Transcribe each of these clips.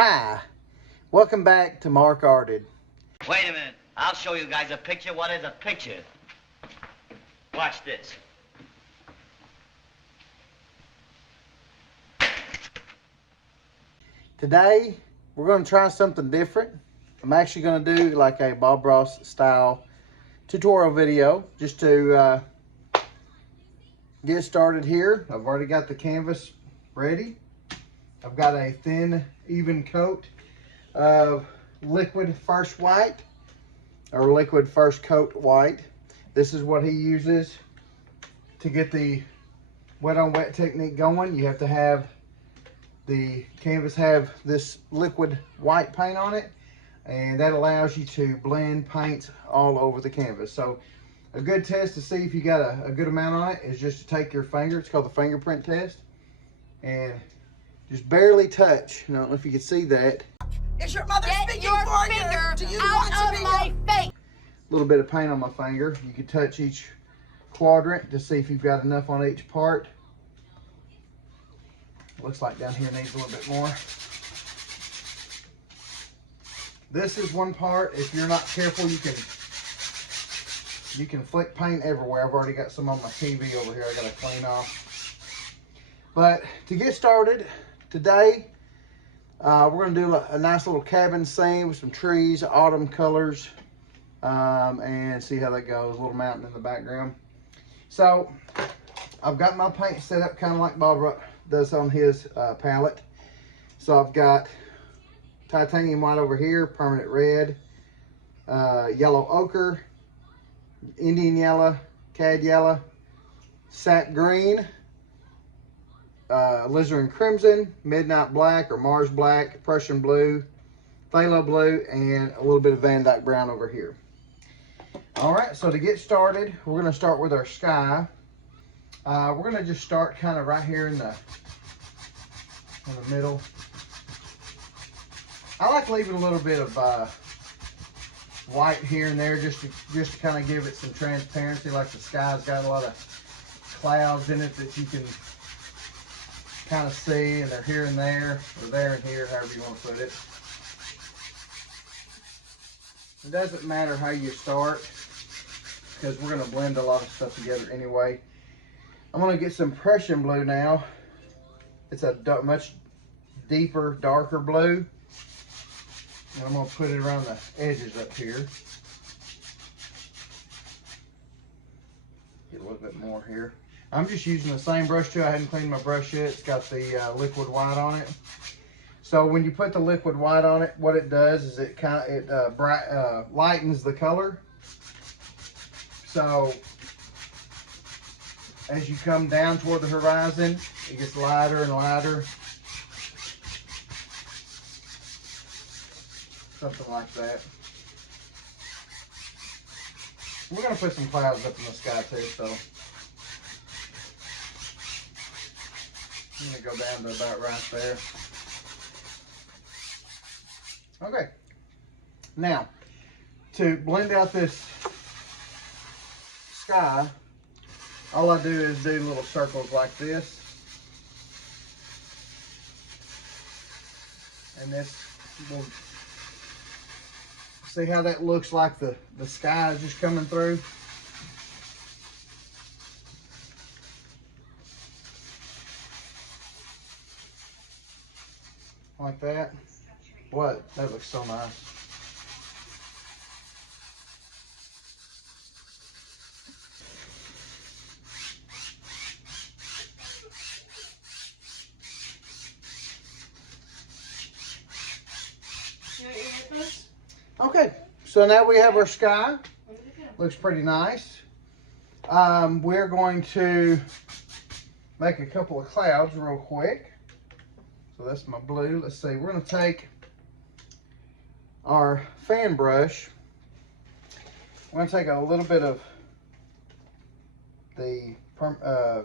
Hi, welcome back to Mark Arted. Wait a minute. I'll show you guys a picture. What is a picture? Watch this. Today, we're going to try something different. I'm actually going to do like a Bob Ross style tutorial video just to get started here. I've already got the canvas ready. I've got a thin, even coat of liquid first white or liquid first coat white. This is what he uses to get the wet on wet technique going. You have to have the canvas have this liquid white paint on it, and that allows you to blend paints all over the canvas. So a good test to see if you got a good amount on it is just to take your finger. It's called the fingerprint test, and just barely touch. I don't know if you can see that. Is your mother speaking for you? Do you out want to of be my face? A little bit of paint on my finger. You can touch each quadrant to see if you've got enough on each part. Looks like down here needs a little bit more. This is one part. If you're not careful, you can flick paint everywhere. I've already got some on my TV over here I gotta clean off. But to get started today, we're gonna do a nice little cabin scene with some trees, autumn colors, and see how that goes. A little mountain in the background. So I've got my paint set up kind of like Bob does on his palette. So I've got titanium white over here, permanent red, yellow ochre, Indian yellow, cad yellow, sap green, alizarin crimson, midnight black or Mars black, Prussian blue, phthalo blue, and a little bit of Van Dyke brown over here. All right, so to get started, we're going to start with our sky. We're going to just start kind of right here in the middle. I like leaving a little bit of white here and there just to kind of give it some transparency, like the sky's got a lot of clouds in it that you can kind of see, and they're here and there, or there and here, however you want to put it. It doesn't matter how you start, because we're going to blend a lot of stuff together anyway. I'm going to get some Prussian blue now. It's a much deeper, darker blue. And I'm going to put it around the edges up here. Get a little bit more here. I'm just using the same brush too. I hadn't cleaned my brush yet. It's got the liquid white on it. So when you put the liquid white on it, what it does is it lightens the color. So as you come down toward the horizon, it gets lighter and lighter. Something like that. We're going to put some clouds up in the sky too, so I'm going to go down to about right there. Okay. Now, to blend out this sky, all I do is do little circles like this. And this will, see how that looks like the sky is just coming through? Like that. What? That looks so nice. Okay, so now we have our sky. Looks pretty nice. We're going to make a couple of clouds real quick. So that's my blue. Let's see, we're going to take our fan brush. We're going to take a little bit of the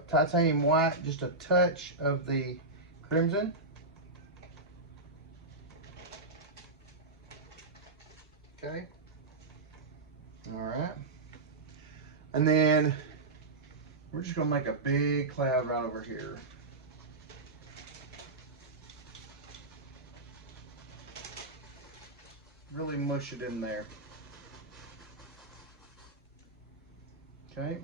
titanium white, just a touch of the crimson. Okay. All right. And then we're just going to make a big cloud right over here. really mush it in there. Okay.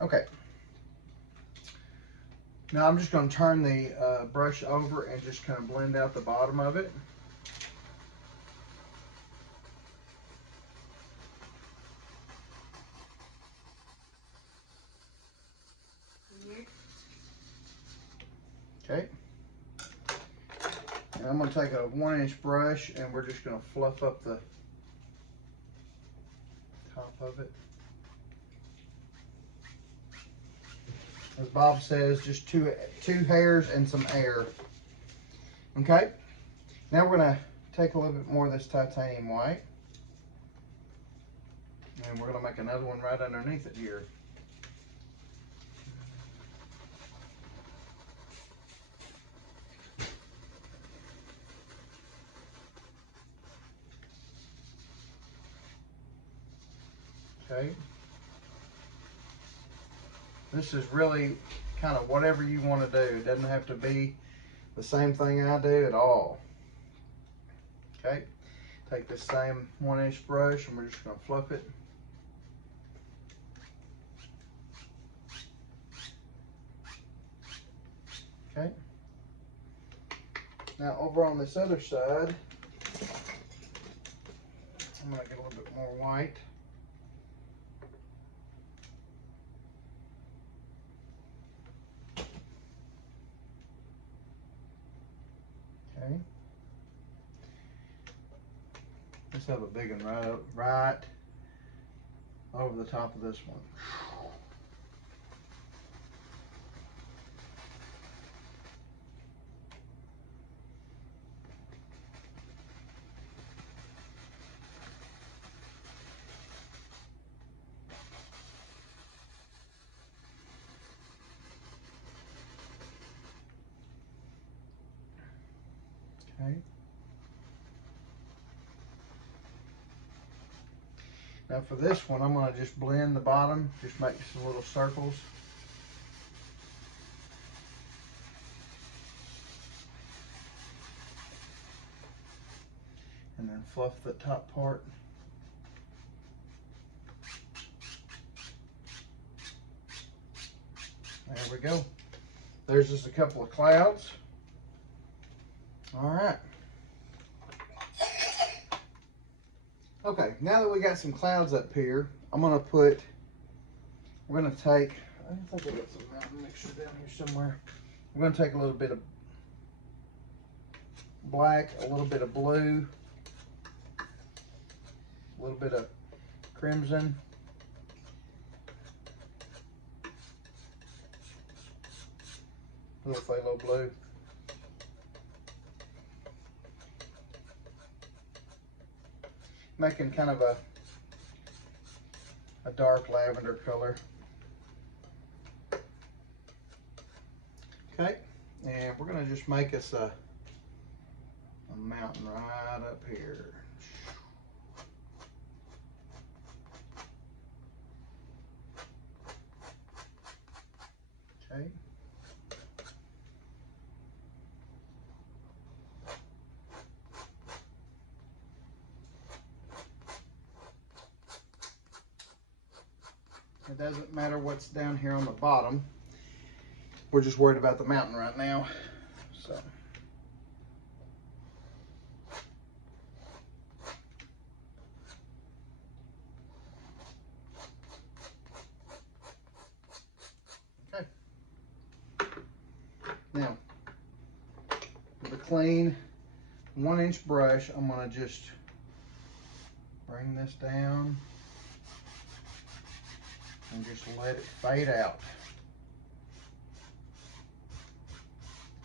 Okay. Now I'm just going to turn the brush over and just kind of blend out the bottom of it. Okay. And I'm going to take a 1-inch brush and we're just going to fluff up the top of it. As Bob says, just two hairs and some air. Okay. Now we're going to take a little bit more of this titanium white. And we're going to make another one right underneath it here. Okay. This is really kind of whatever you want to do. It doesn't have to be the same thing I do at all. Okay. Take this same 1-inch brush and we're just going to fluff it. Okay. Now over on this other side, I'm going to get a little bit more white. Okay. Let's have a big one right over the top of this one. Okay. Now for this one, I'm going to just blend the bottom, just make some little circles. And then fluff the top part. There we go. There's just a couple of clouds. All right. Okay, now that we got some clouds up here, we're gonna take, I think I got some mountain mixture down here somewhere. We're gonna take a little bit of black, a little bit of blue, a little bit of crimson, a little phthalo blue. Making kind of a dark lavender color. Okay, and we're gonna just make us a mountain right up here. Okay. It doesn't matter what's down here on the bottom. We're just worried about the mountain right now. So. Okay. Now, with a clean 1-inch brush, I'm going to just bring this down and just let it fade out.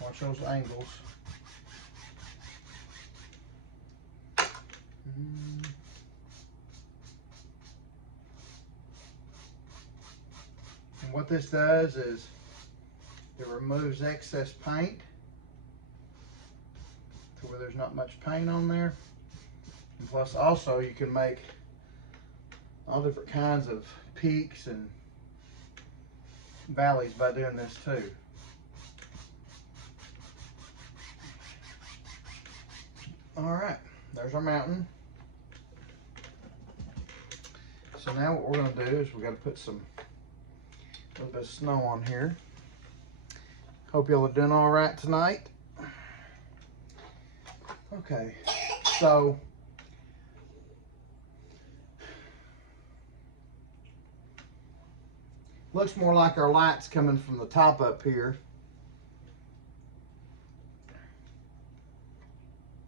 Watch those angles. And what this does is it removes excess paint to where there's not much paint on there. And plus also you can make all different kinds of peaks and valleys by doing this too. All right, there's our mountain. So now what we're gonna do is we gotta put a little bit of snow on here. Hope y'all are doing all right tonight. Okay, so looks more like our light's coming from the top up here,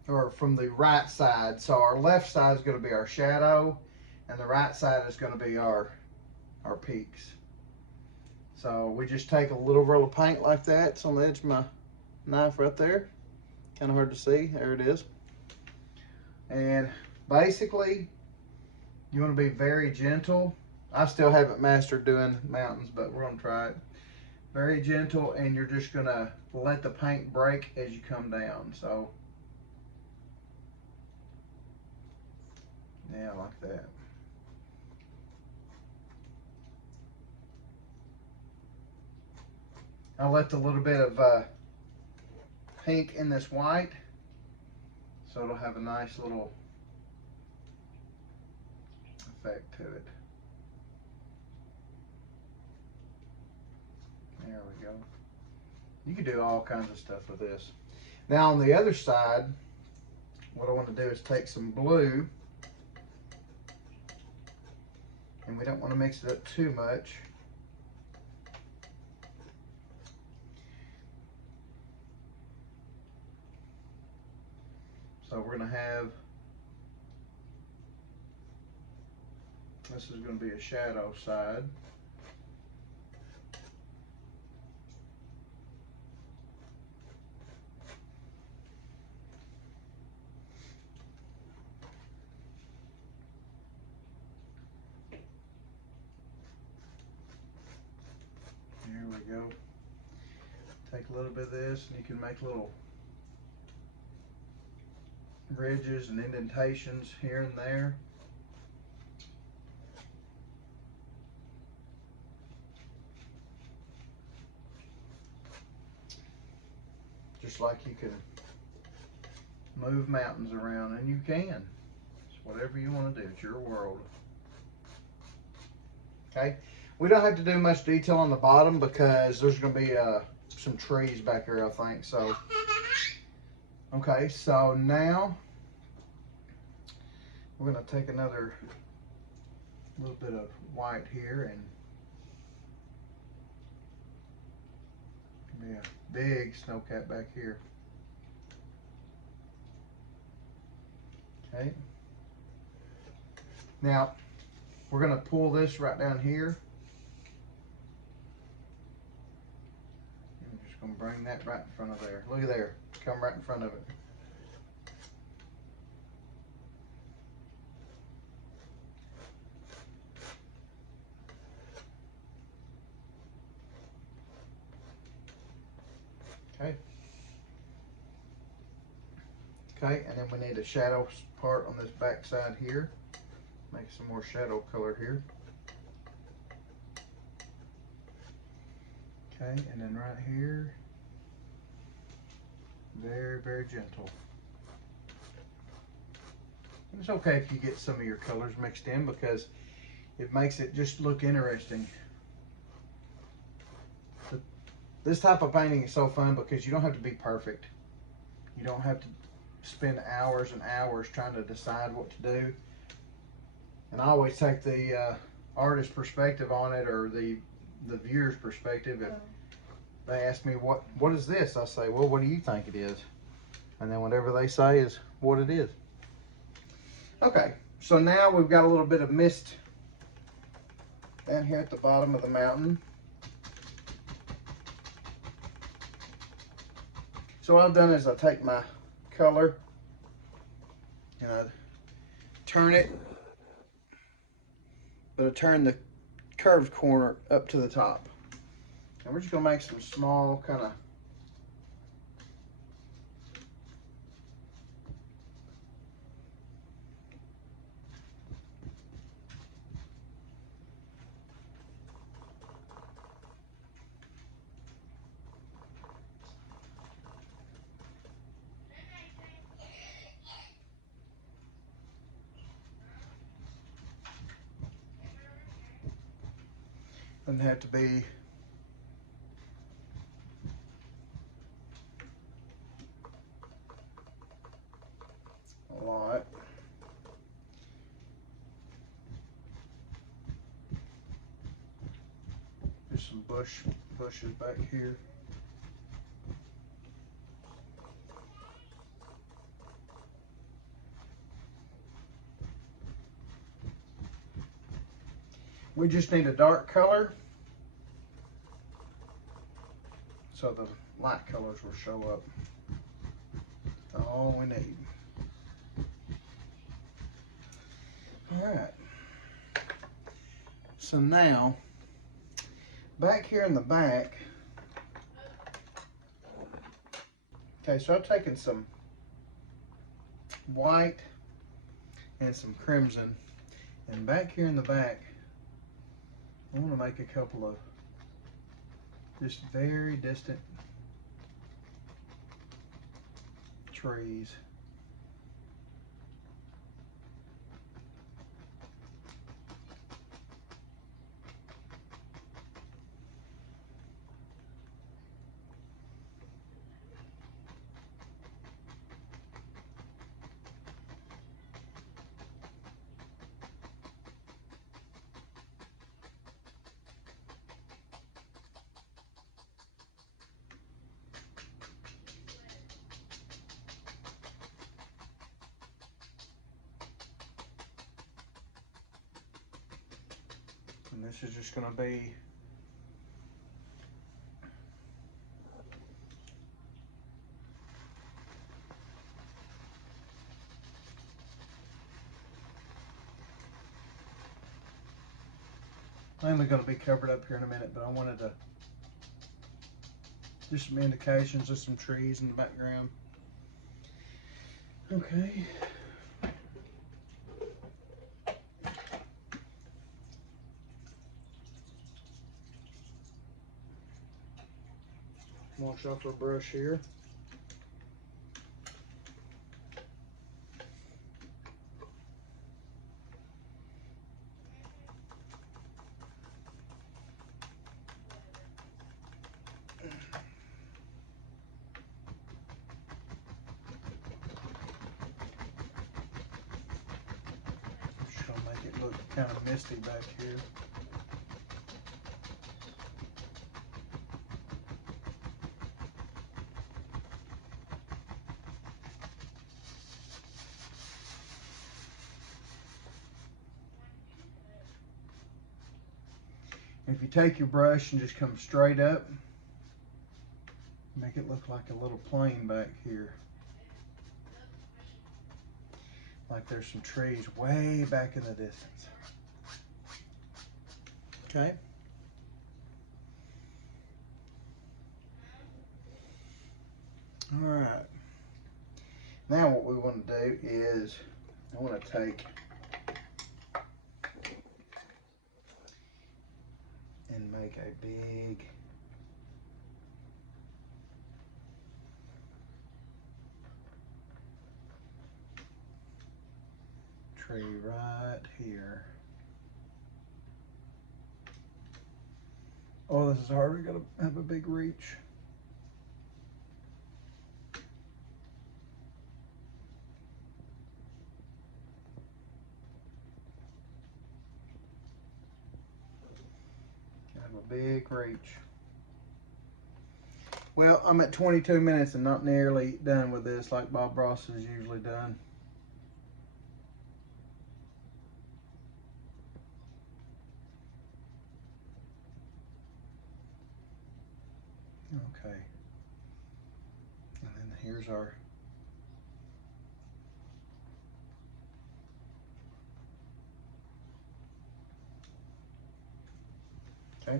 or from the right side. So our left side is going to be our shadow, and the right side is going to be our peaks. So we just take a little roll of paint like that. It's on the edge of my knife right there. Kind of hard to see. There it is. And basically, you want to be very gentle. I still haven't mastered doing mountains, but we're going to try it. Very gentle, and you're just going to let the paint break as you come down. So, yeah, like that. I left a little bit of pink in this white, so it'll have a nice little effect to it. There we go. You can do all kinds of stuff with this. Now on the other side, what I want to do is take some blue, and we don't want to mix it up too much. So we're going to have, this is going to be a shadow side. There we go. Take a little bit of this, and you can make little ridges and indentations here and there. Just like you can move mountains around, and you can. It's whatever you want to do. It's your world. Okay. We don't have to do much detail on the bottom because there's going to be some trees back here, I think. So, okay. So now we're going to take another little bit of white here, and be a big snowcat back here. Okay. Now we're going to pull this right down here. I'm just going to bring that right in front of there. Look at there. Come right in front of it. Okay. Okay, and then we need a shadow part on this back side here. Make some more shadow color here. Okay, and then right here, very, very gentle. And it's okay if you get some of your colors mixed in because it makes it just look interesting. But this type of painting is so fun because you don't have to be perfect. You don't have to spend hours and hours trying to decide what to do. And I always take the artist perspective on it, or the viewer's perspective. If they ask me what is this, I say, well, what do you think it is? And then whatever they say is what it is. Okay, so now we've got a little bit of mist down here at the bottom of the mountain. So what I've done is I take my color and I turn it, but I turn the curved corner up to the top. And we're just gonna make some small kind of Doesn't have to be a lot. There's some bushes back here. We just need a dark color so the light colors will show up. That's all we need. All right. So now, back here in the back, okay, so I've taken some white and some crimson, and back here in the back, I want to make a couple of just very distant trees. And this is just going to be mainly going to be covered up here in a minute, but I wanted to just some indications of some trees in the background. Okay. Wash off our brush here. Just gonna make it look kind of misty back here. If you take your brush and just come straight up, make it look like a little plane back here. Like there's some trees way back in the distance. Okay. All right. Now what we want to do is I want to take and make a big tree right here. Oh, this is hard. We gotta have a big reach. Have a big reach. Well, I'm at 22 minutes and not nearly done with this like Bob Ross is usually done. Okay. And then here's our okay.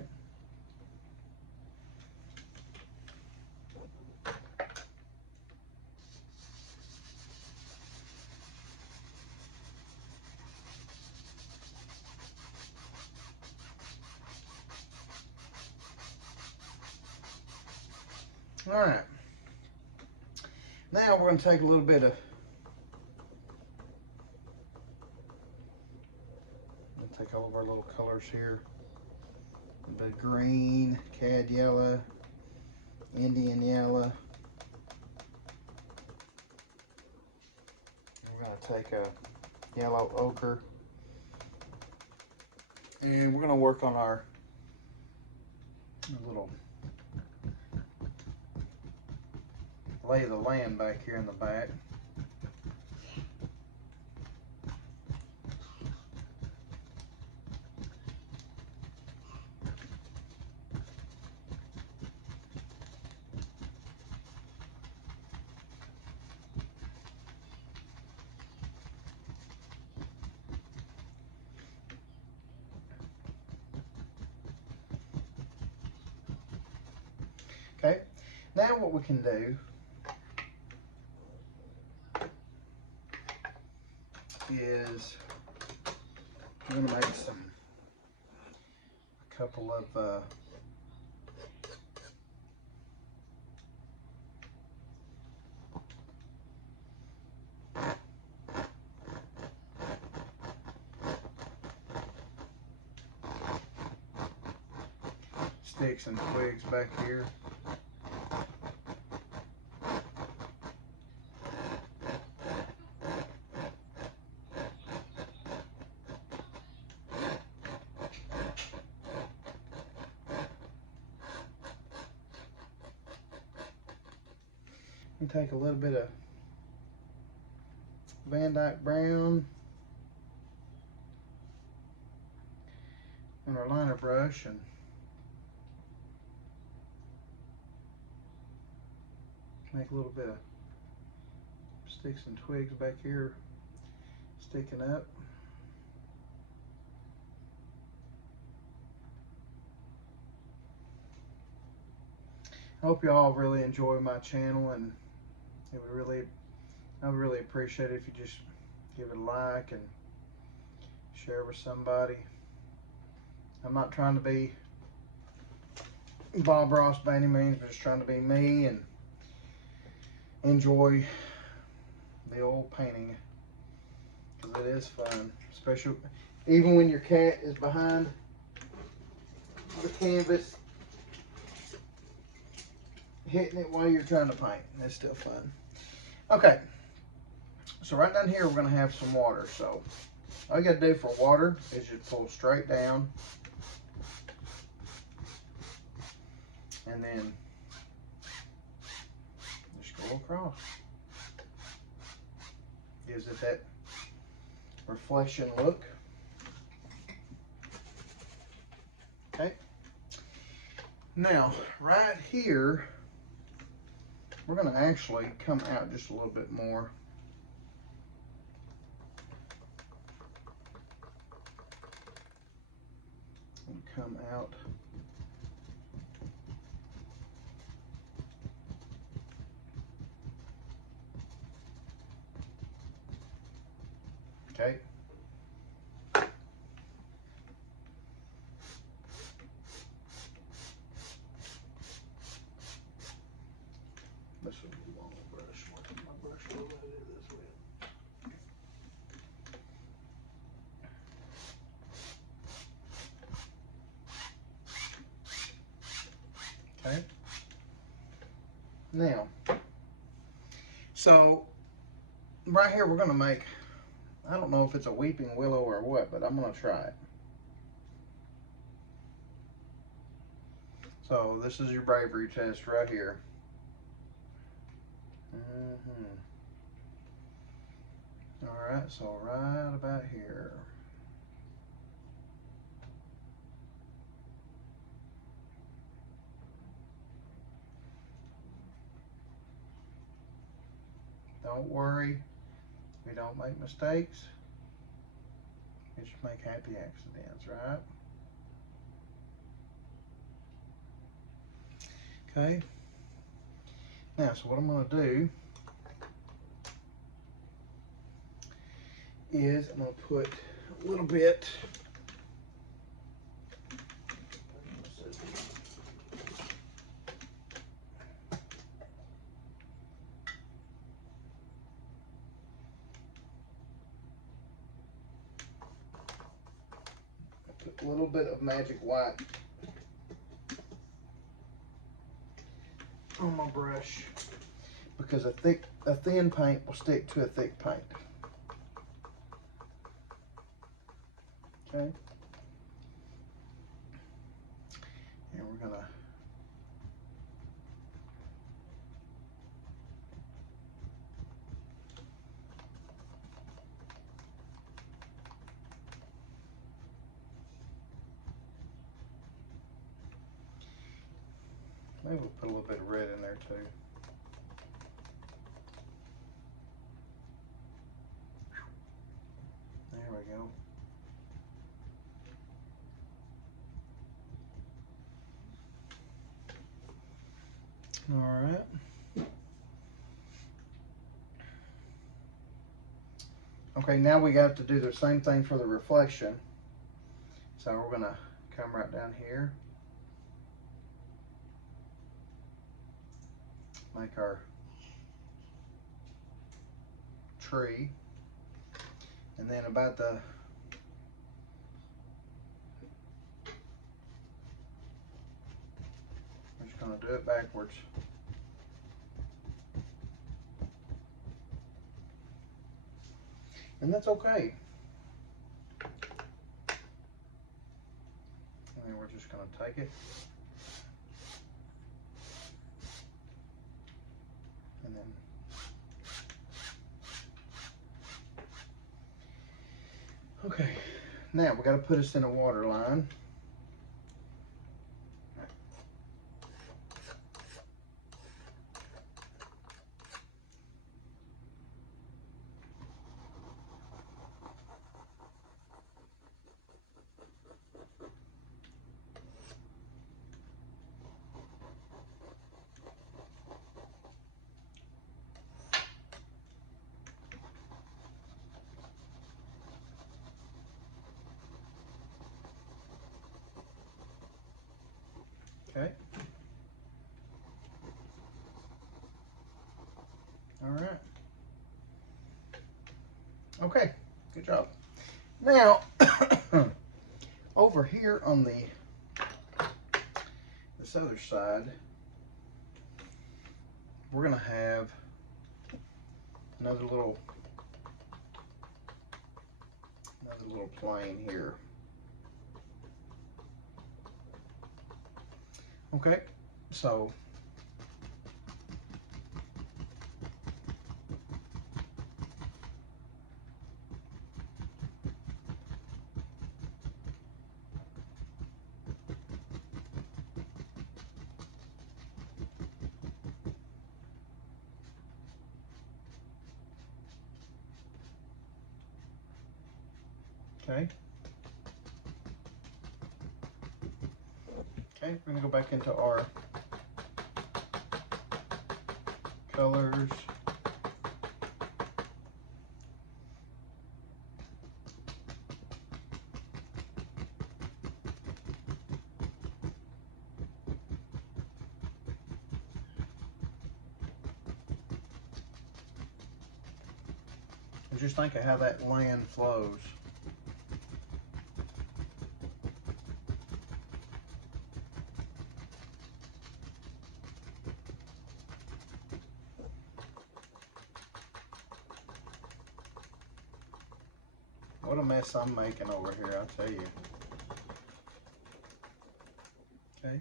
All right. Now we're going to take a little bit of take all of our little colors here and bit of green, cad yellow, Indian yellow. We're going to take a yellow ochre, and we're going to work on our little lay of the land back here in the back. Okay, now what we can do is we're going to make a couple of sticks and twigs back here. And take a little bit of Van Dyke brown on our liner brush and make a little bit of sticks and twigs back here sticking up. I hope you all really enjoy my channel, and I would really appreciate it if you just give it a like and share with somebody. I'm not trying to be Bob Ross by any means, but just trying to be me and enjoy the old painting, because it is fun, especially even when your cat is behind the canvas hitting it while you're trying to paint. It's still fun. Okay, so right down here we're going to have some water. So all you got to do for water is just pull straight down and then just go across. Gives it that reflection look. Okay, now right here we're going to actually come out just a little bit more. And come out. Okay. This will be a long brush. I'll take my brush a little bit this way. Okay. Now, so right here we're going to make, I don't know if it's a weeping willow or what, but I'm going to try it. So this is your bravery test right here. All right, so right about here. Don't worry, we don't make mistakes. We just make happy accidents, right? Okay. Now, so what I'm going to do is I'm going to put a little bit of magic white on my brush because a thin paint will stick to a thick paint. Okay. And we're gonna maybe we'll put a little bit of red in there too. There we go. All right. Okay, now we got to do the same thing for the reflection. So we're gonna come right down here. Make our tree. And then about the we're just gonna do it backwards. And that's okay. And then we're just gonna take it. And then okay, now we got to put us in a water line. Okay. All right. Okay, good job. Now, over here on this other side, we're gonna have another little plane here. Okay, so okay. Okay, we're gonna go back into our colors. And just think of how that land flows. What a mess I'm making over here, I'll tell you. Okay.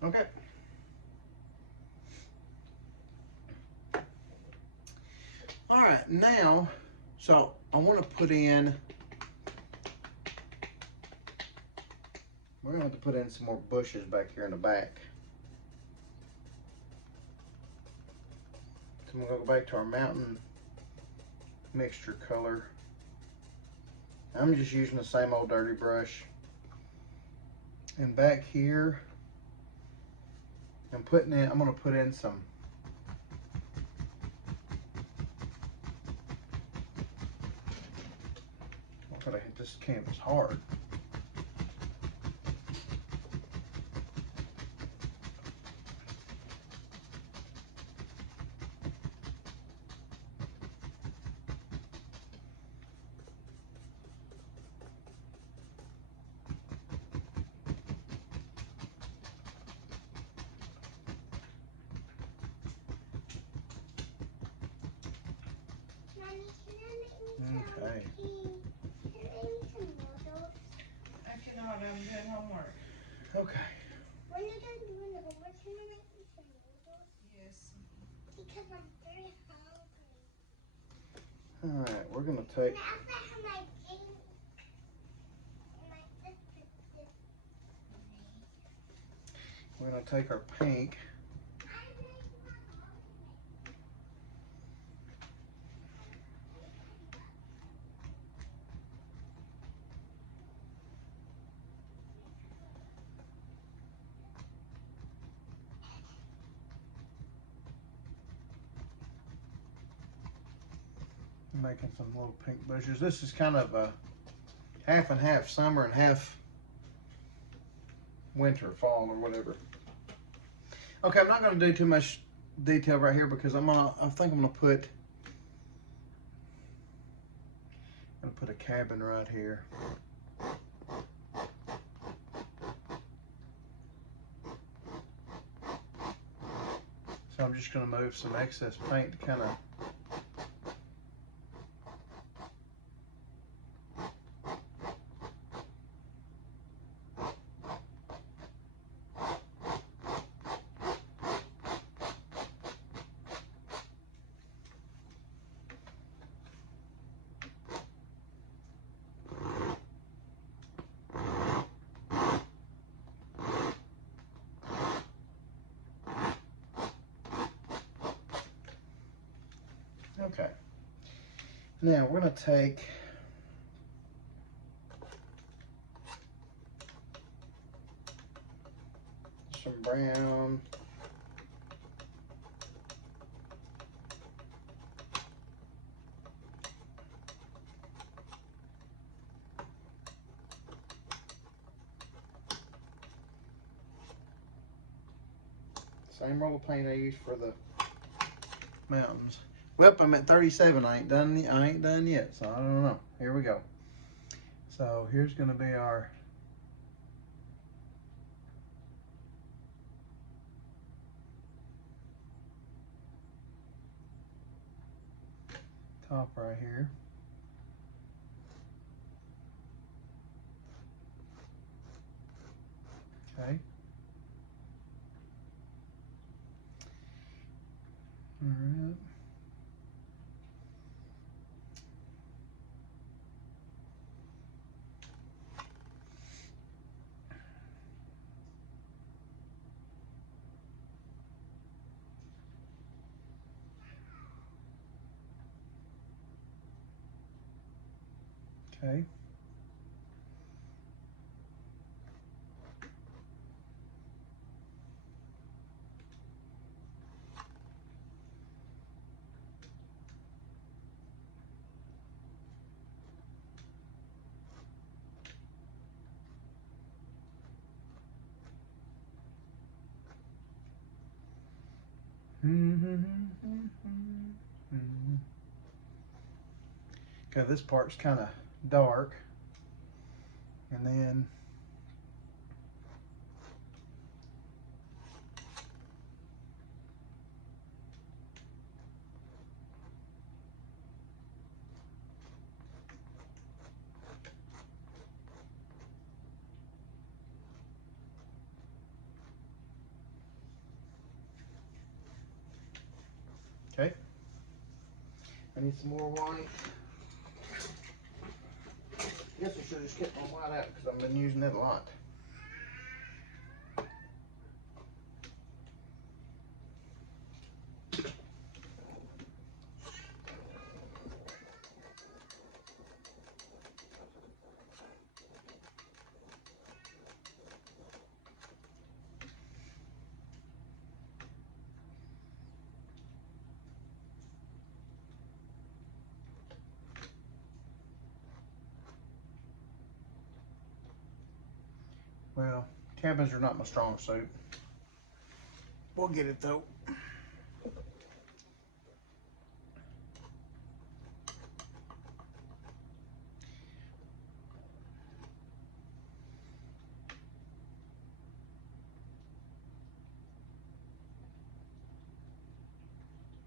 Okay. All right, now, so I want to put in, we're going to have to put in some more bushes back here in the back. I'm gonna go back to our mountain mixture color. I'm just using the same old dirty brush. And back here, I'm gonna put in some I gotta hit this canvas hard. Okay. I cannot. I'm doing homework. Okay. When you're done doing the homework, can you make me some noodles? Yes. Because I'm very hungry. All right, we're gonna take. And I also have my pink. My sister. We're gonna take our pink. Making some little pink bushes. This is kind of a half and half, summer and half winter, fall, or whatever. Okay, I'm not going to do too much detail right here because I think I'm going to put a cabin right here. So I'm just going to move some excess paint to kind of okay. Now we're going to take some brown. Same roll of paint I used for the mountains. Well, I'm at 37. I ain't done yet, so I don't know. Here we go. So here's gonna be our top right here. Okay. All right. Okay. Okay, this part's kind of dark, and then okay. I need some more white. Guess I should just get my white out because I've been using it a lot. Well, cabins are not my strong suit. We'll get it though.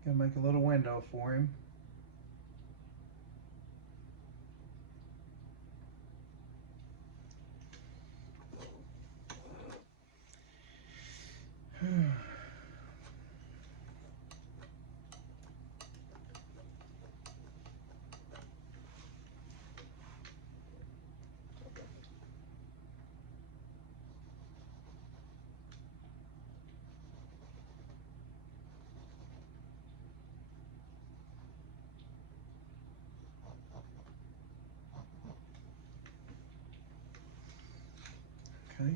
Gonna make a little window for him. Okay.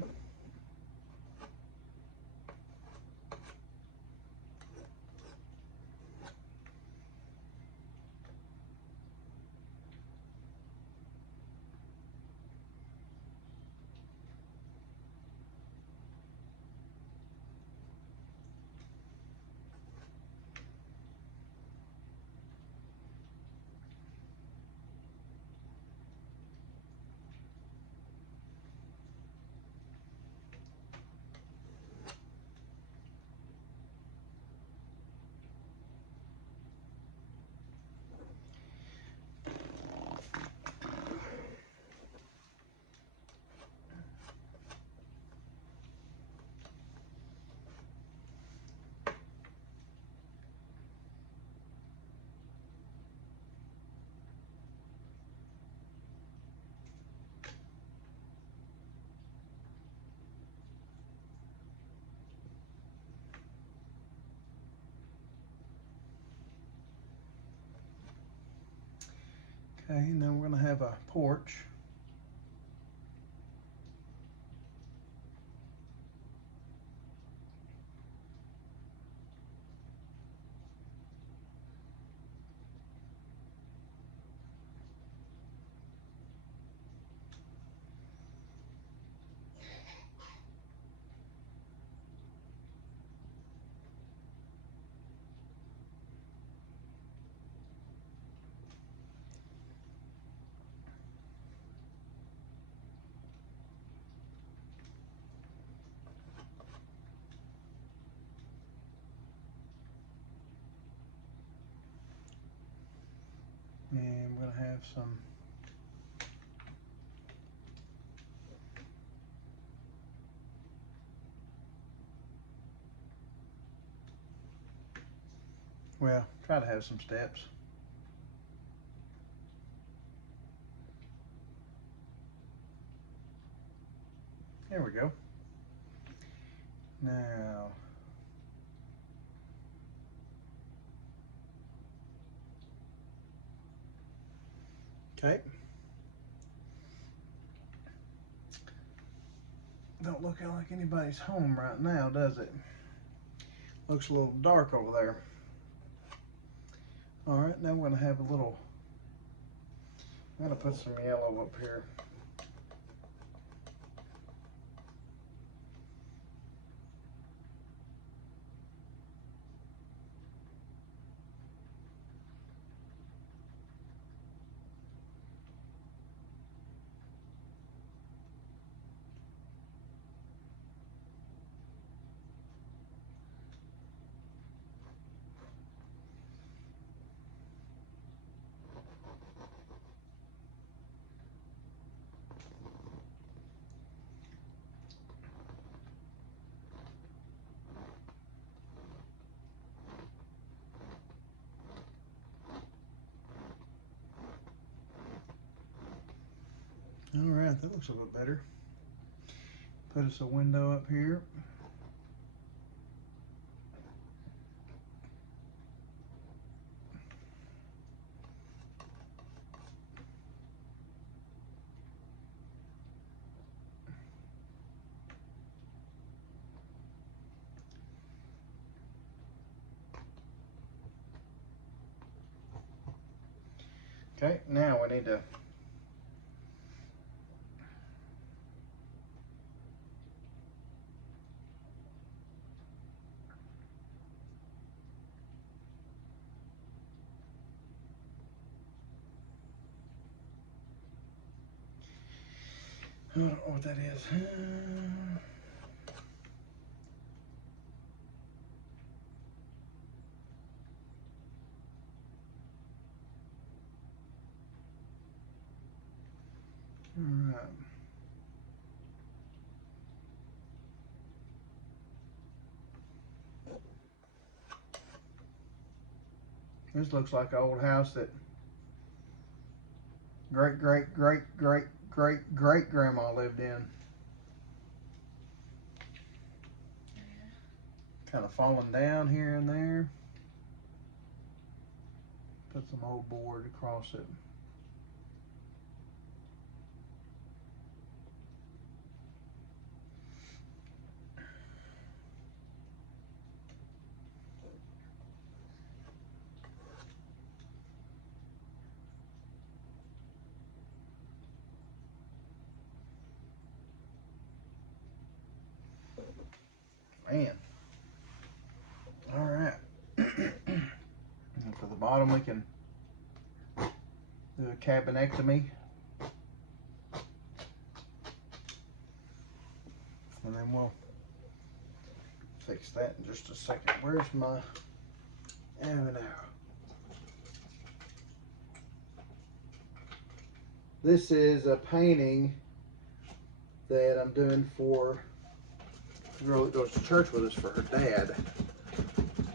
Okay, and then we're gonna have a porch. And we're gonna have some well, try to have some steps. There we go. Now, okay. Don't look like anybody's home right now, does it? Looks a little dark over there. All right, now we're gonna have a little, I'm gonna put some yellow up here. All right, that looks a little better. Put us a window up here. Okay, now we need to I don't know what that is. All right. This looks like an old house that great grandma lived in. Kind of falling down here and there. Put some old board across it. Man. All right. And for the bottom, we can do a cabinectomy. And then we'll fix that in just a second. Where's my avenue? This is a painting that I'm doing for the girl that goes to church with us for her dad.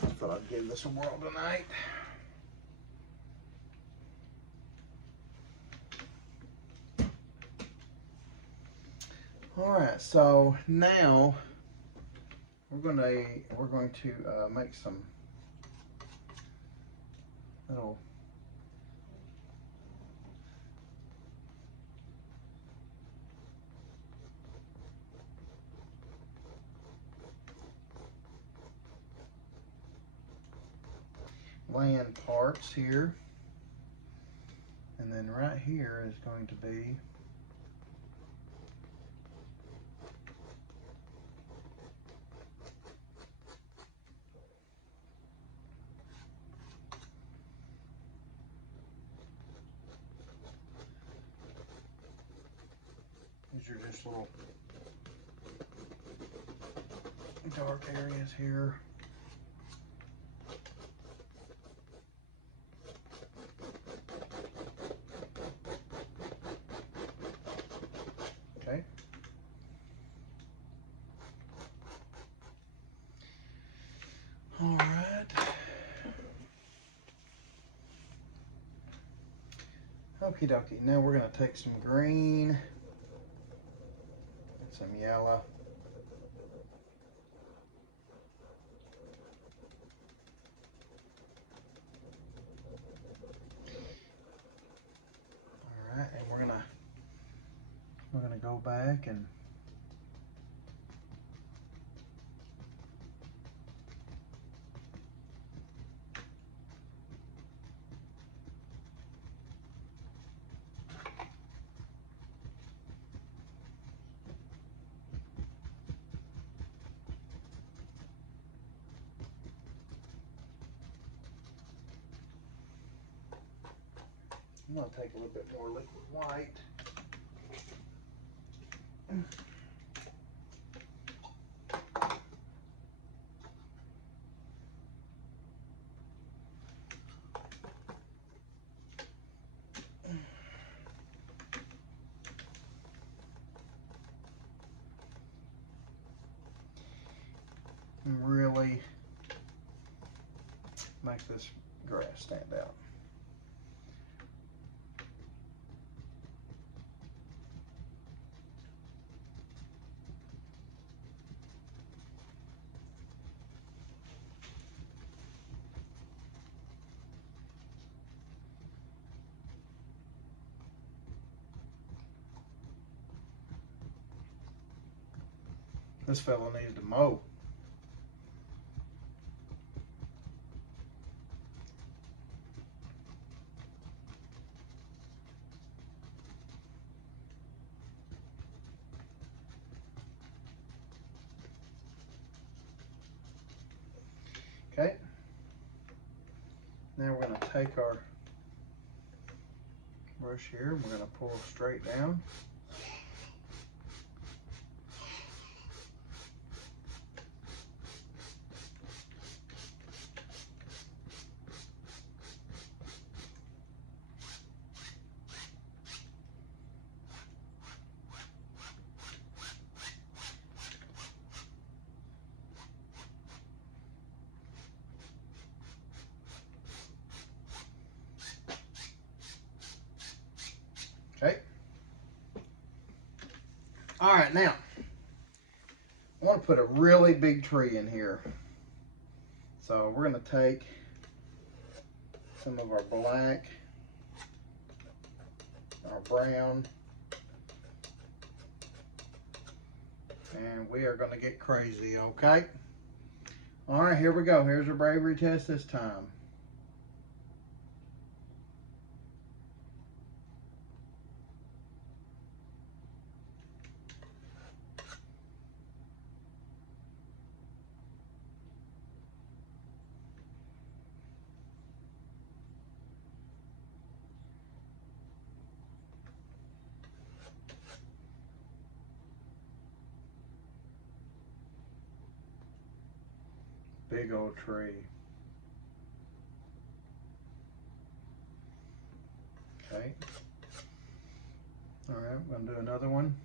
I thought I'd give this a whirl tonight. All right, so now we're going to make some little land parts here, and then right here is going to be these are just little dark areas here. Okay. All right. Okie dokie. Now we're going to take some green and some yellow. All right, and we're gonna go back and I'm gonna take a little bit more liquid white. And really make this grass stand out. This fella needs to mow. Okay. Now we're going to take our brush here and we're going to pull straight down. All right, now I want to put a really big tree in here. So we're going to take some of our black, our brown, and we are going to get crazy, okay? All right, here we go. Here's our bravery test this time. Big old tree. Okay. All right, we're gonna do another one.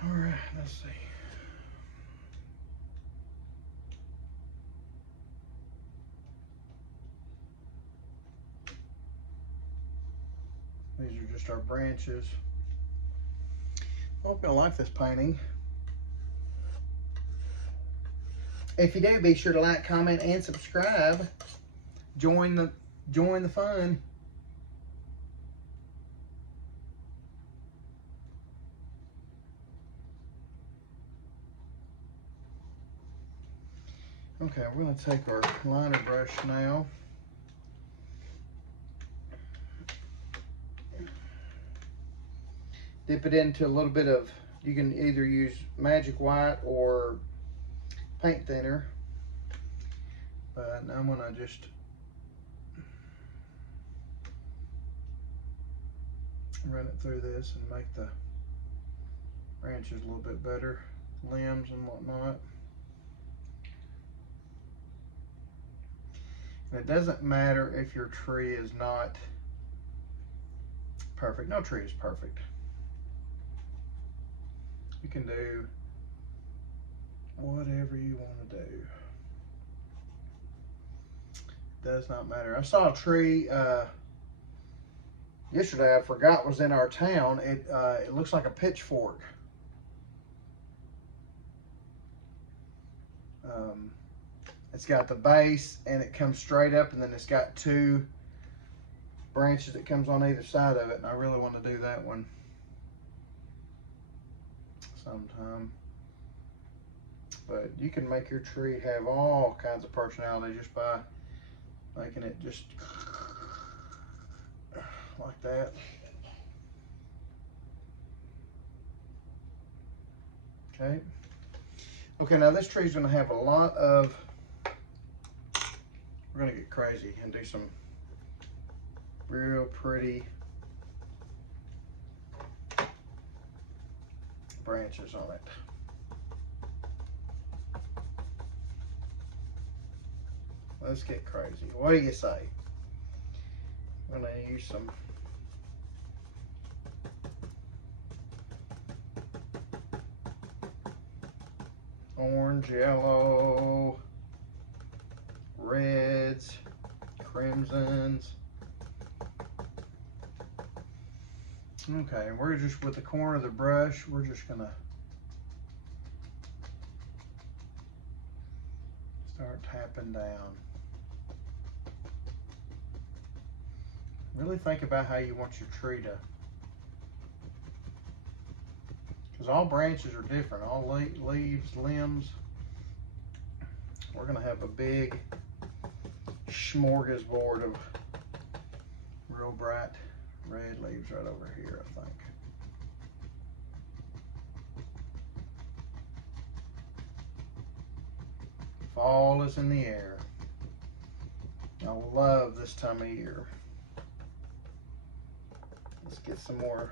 All right, let's see. These are just our branches. Hope you'll like this painting. If you do, be sure to like, comment, and subscribe. Join the fun. Okay, we're going to take our liner brush now. Dip it into a little bit of, you can either use Magic White or paint thinner. But I'm going to just run it through this and make the branches a little bit better, limbs and whatnot. And it doesn't matter if your tree is not perfect. No tree is perfect. You can do whatever you want to do. Does not matter. I saw a tree yesterday, I forgot was in our town. It looks like a pitchfork. It's got the base and it comes straight up, and then it's got two branches that comes on either side of it, and I really want to do that one sometime. But you can make your tree have all kinds of personality just by making it just like that. Okay. Okay, now this tree's gonna have a lot of, we're gonna get crazy and do some real pretty branches on it. Let's get crazy. What do you say? I'm gonna use some orange, yellow, reds, crimsons. Okay, we're just with the corner of the brush, we're just gonna start tapping down. Really think about how you want your tree to, because all branches are different, all leaves, limbs, we're gonna have a big smorgasbord of real bright red leaves right over here, I think. Fall is in the air. I love this time of year. Let's get some more.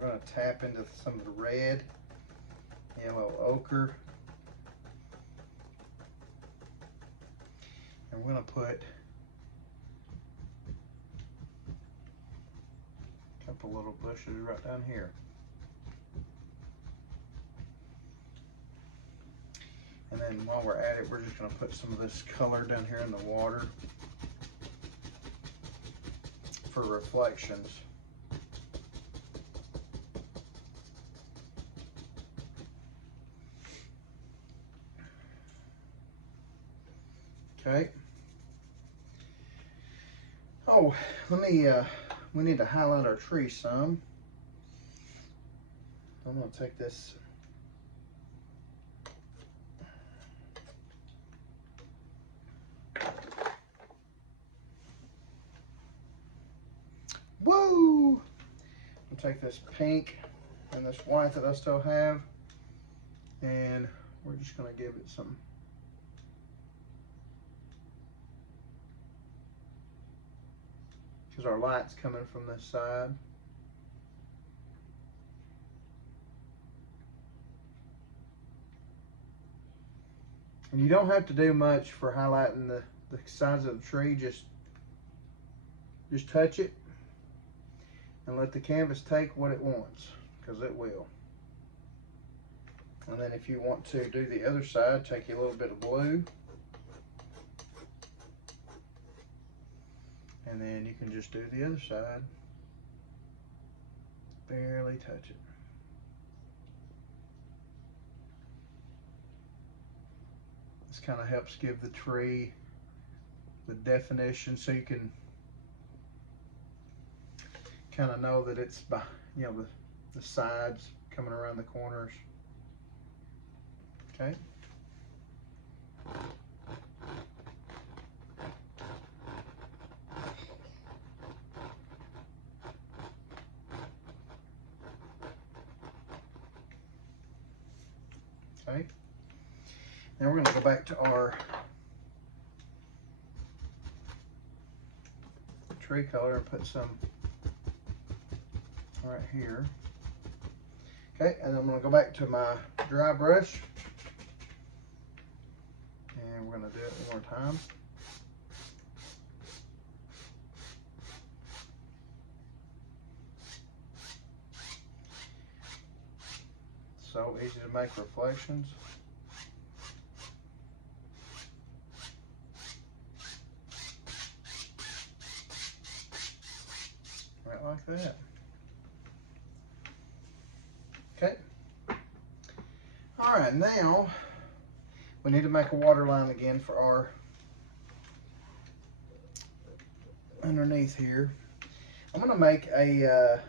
We're going to tap into some of the red, yellow ochre. And we're going to put a couple little bushes right down here. And then while we're at it, we're just going to put some of this color down here in the water for reflections. Okay. Oh, we need to highlight our tree some. I'm gonna take this. Woo! I'll take this pink and this white that I still have, and we're just gonna give it some. Because our light's coming from this side. And you don't have to do much for highlighting the sides of the tree. Just touch it and let the canvas take what it wants, because it will. And then if you want to do the other side, take a little bit of blue. And then you can just do the other side. Barely touch it. This kind of helps give the tree the definition, so you can kind of know that it's by, you know, the sides coming around the corners. Okay. Okay. Now we're going to go back to our tree color and put some right here. Okay, and I'm going to go back to my dry brush, and we're going to do it one more time. So easy to make reflections. Right like that. Okay. All right, now we need to make a water line again for our underneath here. I'm gonna make a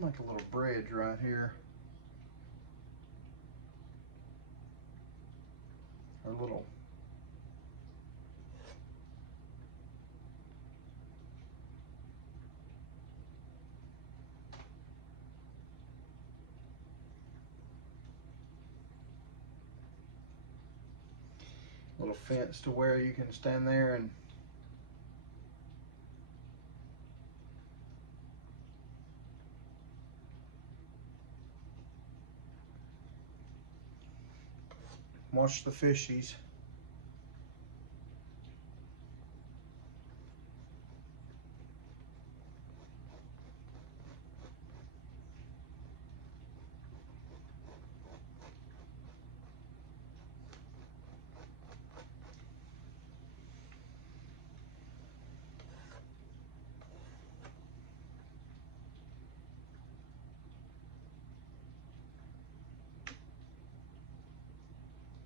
little bridge right here. Or a little fence to where you can stand there and watch the fishies.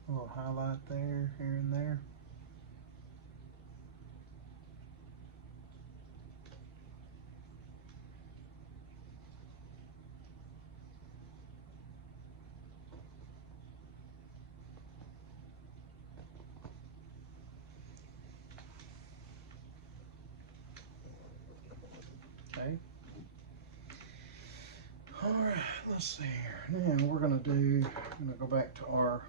A little highlight there, here and there. Okay. All right, let's see here. Now we're gonna go back to our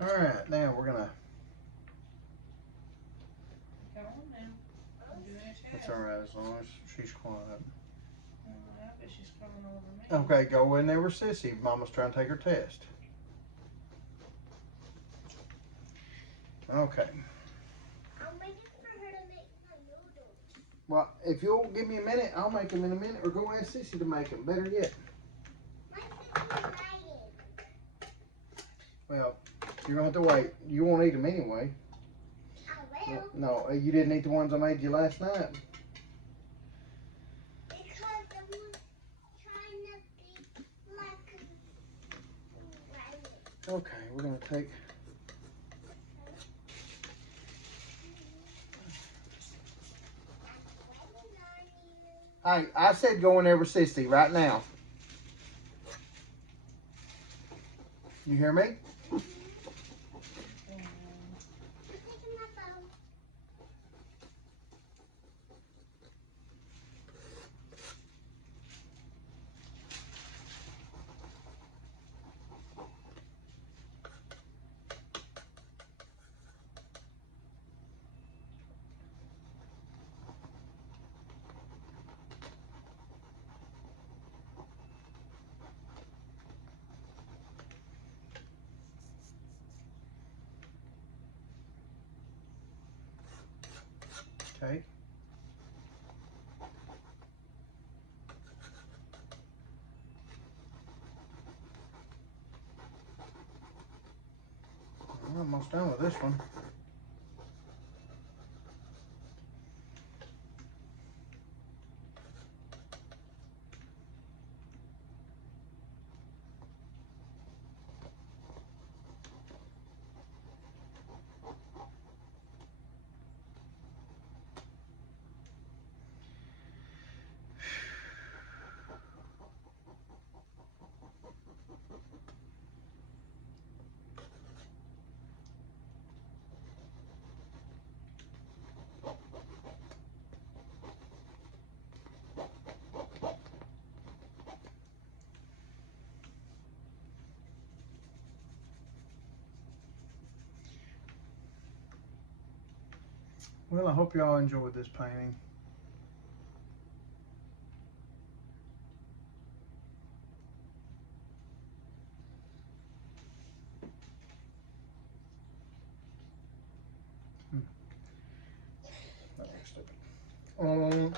all right, now we're gonna, Go on now. I'm doing a it's test. all right as long as she's quiet. I bet she's coming over me. Okay, go in there with Sissy. Mama's trying to take her test. Okay. I'm waiting for her to make my noodles. Well, if you'll give me a minute, I'll make them in a minute, or go ask Sissy to make them. Better yet. My sister's lying. Well, you're gonna have to wait. You won't eat them anyway. I will. No, you didn't eat the ones I made you last night. Because I was trying to be like a Okay, we're gonna take. I said go in there with Sissy right now. You hear me? I'm taking my phone. Okay. We're almost done with this one. Well, I hope y'all enjoyed this painting. That looks stupid.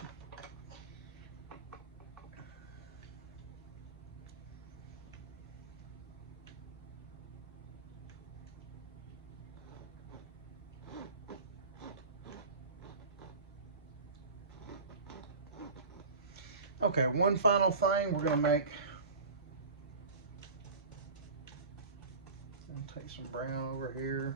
Okay, one final thing we're gonna make. I'll take some brown over here.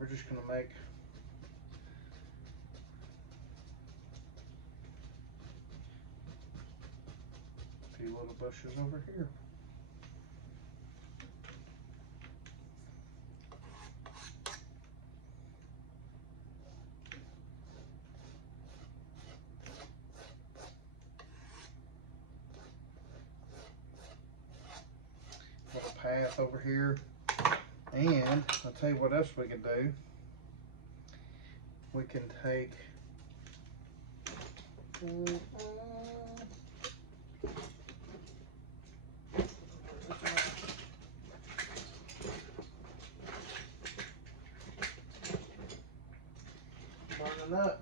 we're just gonna make a few little bushes over here. Little path over here. And I'll tell you what else we can do. We can take burning up.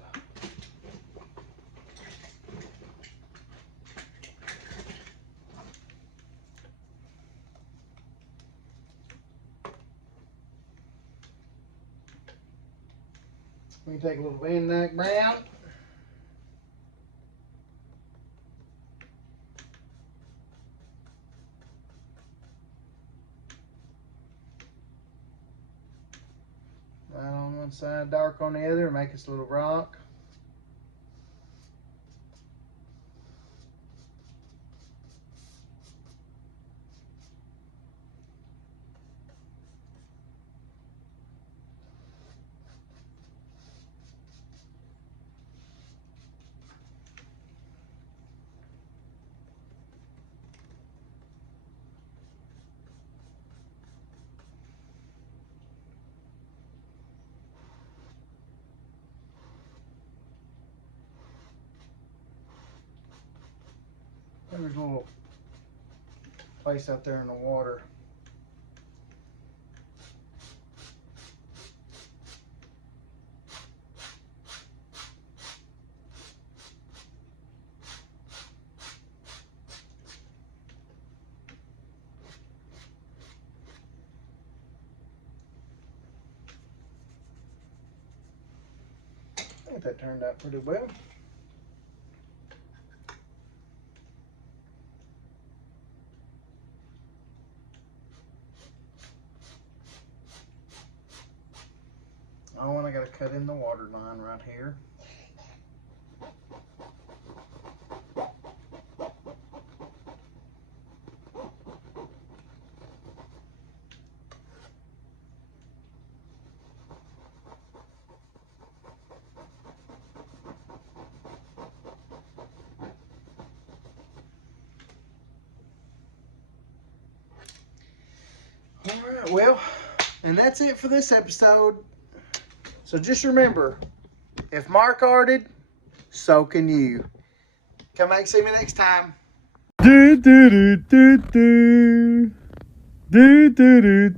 We can take a little Van Dyke brown. Light on one side, dark on the other, make us a little rock. There's a little place out there in the water. I think that turned out pretty well. Oh, and I gotta cut in the water line right here. All right, well, and that's it for this episode. So just remember, if Mark arted, so can you. Come back and see me next time. Do do do do do do do do.